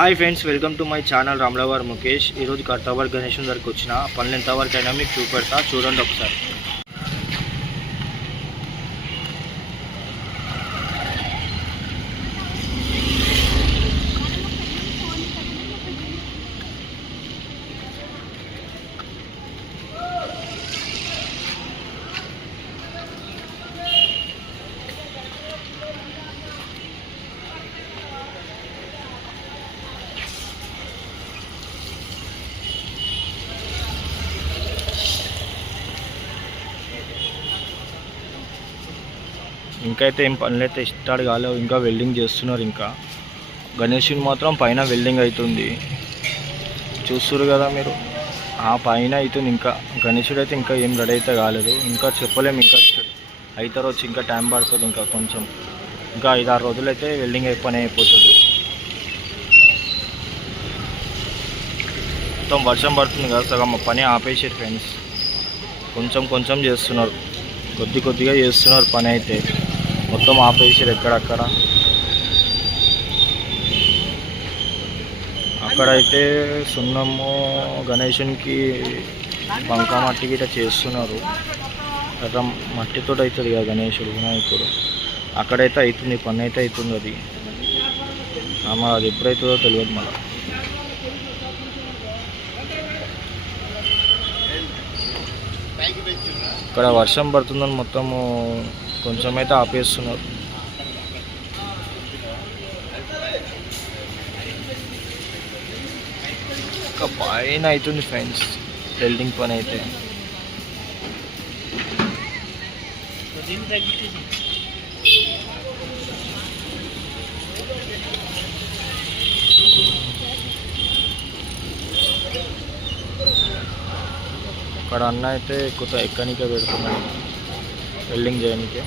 Hi friends, welcome to my channel Ram lover Mukesh. ఈరోజు కర్తావర్ గణేష్ దగ్గరికి వచ్చిన పనులు ఎంతవరకు అయినా మీకు చూపెడతా, చూడండి ఒకసారి. ఇంకా అయితే ఏం పనులు అయితే స్టార్ట్ కాలేవు, ఇంకా వెల్డింగ్ చేస్తున్నారు. ఇంకా గణేషుని మాత్రం పైన వెల్డింగ్ అవుతుంది, చూస్తున్నారు కదా మీరు. ఆ పైన అవుతుంది. ఇంకా గణేషుడు అయితే ఇంకా ఏం రెడీ అయితే కాలేదు, ఇంకా చెప్పలేము. ఇంకా అవుతారు వచ్చి ఇంకా టైం పడుతుంది. ఇంకా కొంచెం ఇంకా 5-6 రోజులు అయితే వెల్డింగ్ పని అయిపోతుంది. మొత్తం వర్షం పడుతుంది కదా, సగం పని ఆపేసారు ఫ్రెండ్స్. కొంచెం కొంచెం చేస్తున్నారు, కొద్దిగా చేస్తున్నారు పని అయితే. మొత్తం ఆపేసారు ఎక్కడక్కడ. అక్కడైతే సున్నము గణేషునికి బంకా మట్టి గిట్ట చేస్తున్నారు. అట్లా మట్టితో అవుతుంది కదా గణేషుడు వినాయకుడు. అక్కడైతే అవుతుంది పని అయితే అవుతుంది. అది అది ఎప్పుడవుతుందో తెలియదు మళ్ళీ. ఇక్కడ వర్షం పడుతుందని మొత్తము కొంచెం అయితే ఆపేస్తున్నారు. ఇంకా పైన అవుతుంది ఫ్రెండ్స్ వెల్డింగ్ పని అయితే. అక్కడ అన్న అయితే ఎక్కనికే పెడుతున్నాడు వెల్డింగ్ చేయడానికి.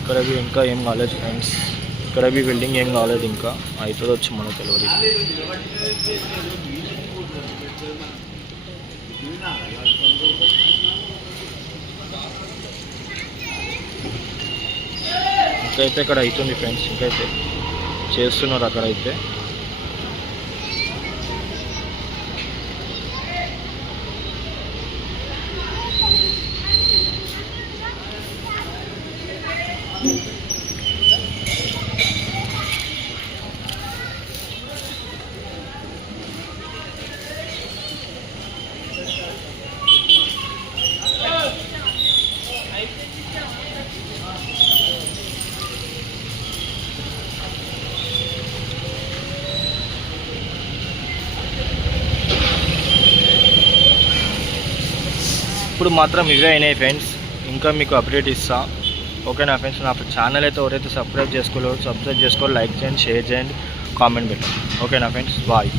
ఇక్కడ ఇంకా ఏం కాలేదు ఫ్రెండ్స్, ఇక్కడ వెల్డింగ్ ఏం కాలేదు. ఇంకా అవుతుంది వచ్చి మనకు తెలియదు. ఇంకైతే ఇక్కడ అవుతుంది ఫ్రెండ్స్, ఇంకైతే చేస్తున్నారు అక్కడైతే. ఇప్పుడు మాత్రం ఇవే అయినాయి ఫ్రెండ్స్, ఇంకా మీకు అప్డేట్ ఇస్తా. ఓకేనా ఫ్రెండ్స్, నా ఛానల్ అయితే ఎవరైతే సబ్స్క్రైబ్ చేసుకోలేదు సబ్స్క్రైబ్ చేసుకోవాలి, లైక్ చేయండి, షేర్ చేయండి, కామెంట్ పెట్టండి. ఓకేనా ఫ్రెండ్స్, బాయ్.